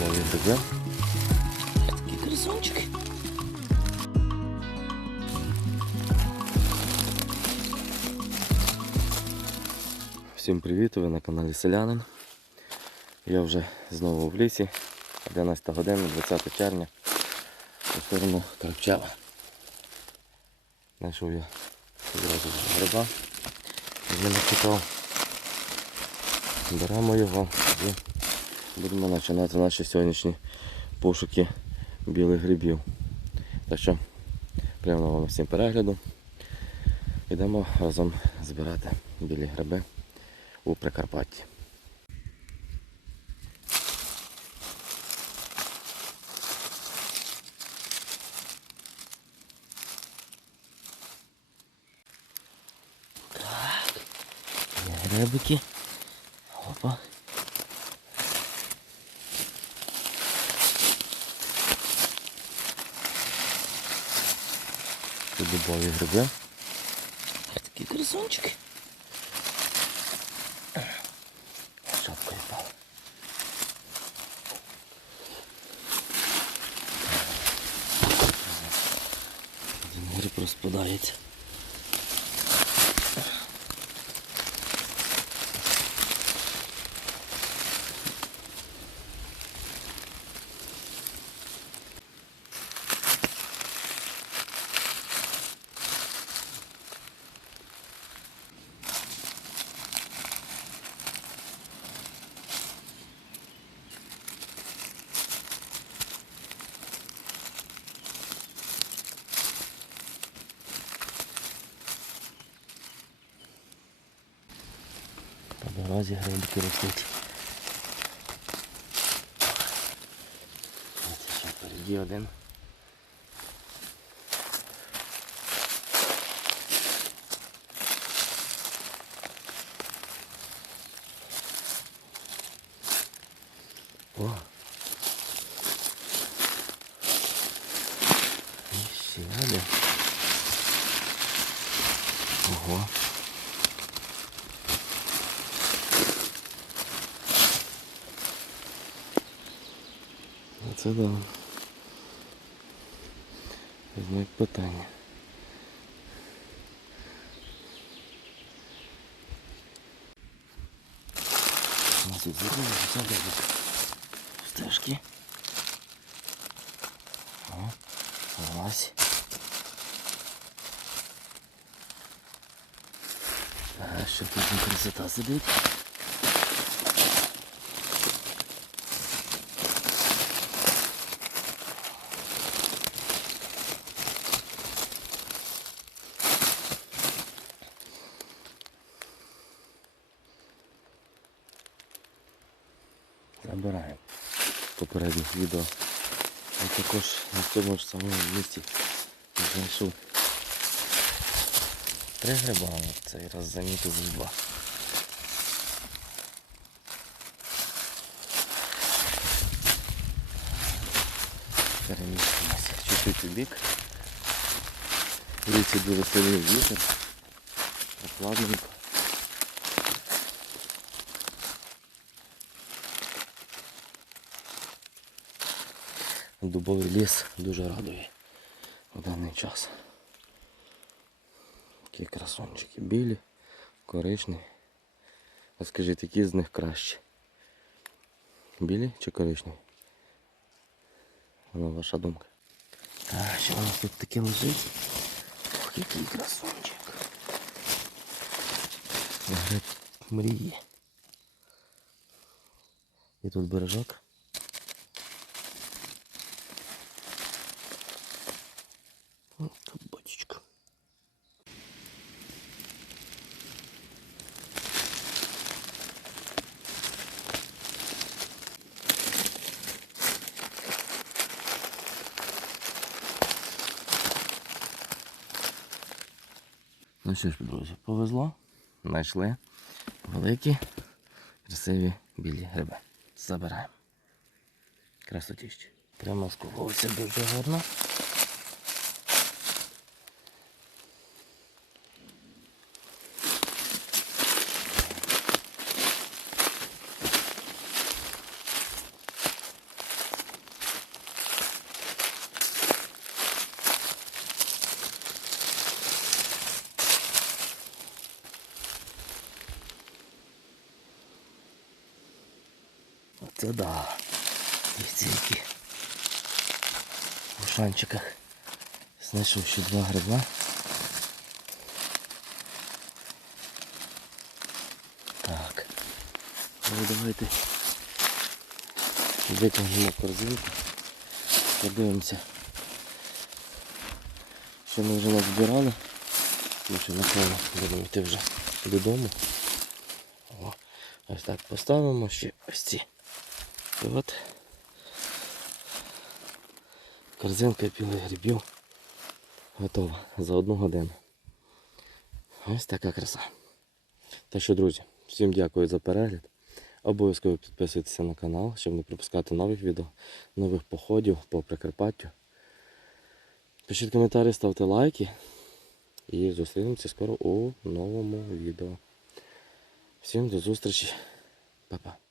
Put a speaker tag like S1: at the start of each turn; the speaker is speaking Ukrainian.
S1: Дубові гриби.
S2: Такі красунчики.
S1: Всім привіт, ви на каналі Селянин. Я вже знову в лісі. 11 година, 20 червня. У сторону Карпчева. Знайшов я одразу гриба. Він мене чекав. Беремо його і будемо починати наші сьогоднішні пошуки білих грибів. Так що, приємного вам всім перегляду. Йдемо разом збирати білі гриби у Прикарпатті.
S2: Так. Грибики. Опа.
S1: Дубові гриби.
S2: Такі красунчики.
S1: Шапка впала.
S2: Гриб розпадається.
S1: Дорозі грибики ростуть. Ось ще впереді один. О! Ого! Це да. Знак питання. У нас тут сади стежки. О, ось. А що тут красота сидить? Забираємо попередніх відео. І також на цьому ж самому місці знайшов три гриба, цей раз замітив два. Перемістимося чуть-чуть у бік. В дуже сильний вітер. Прохладненько. Дубовий ліс дуже радує в даний час. Такі красончики білі, коричневі. А скажіть, які з них краще? Білі чи коричневі? Ну, ваша думка.
S2: А що у нас тут таке лежить? Ох, який красунчик.
S1: Мрії. І тут бережок.
S2: О, кабачечка.
S1: Ну що ж, друзі, повезло. Знайшли великі, красиві білі гриби. Забираємо. Красотіще. Прямо сколовується дуже гарно.
S2: Це да. Дивіться, які в. Знайшов ще два гриба. Так. Ну давайте витягнемо корзинку. Подивимося. Що ми вже назбирали. Ми ще напевно будемо йти вже додому. О, ось так поставимо ще ось ці. От корзинка білих грибів готова за одну годину. Ось така краса. Так що, друзі, всім дякую за перегляд. Обов'язково підписуйтесь на канал, щоб не пропускати нових відео, нових походів по Прикарпаттю. Пишіть коментарі, ставте лайки. І зустрінемося скоро у новому відео. Всім до зустрічі. Па-па.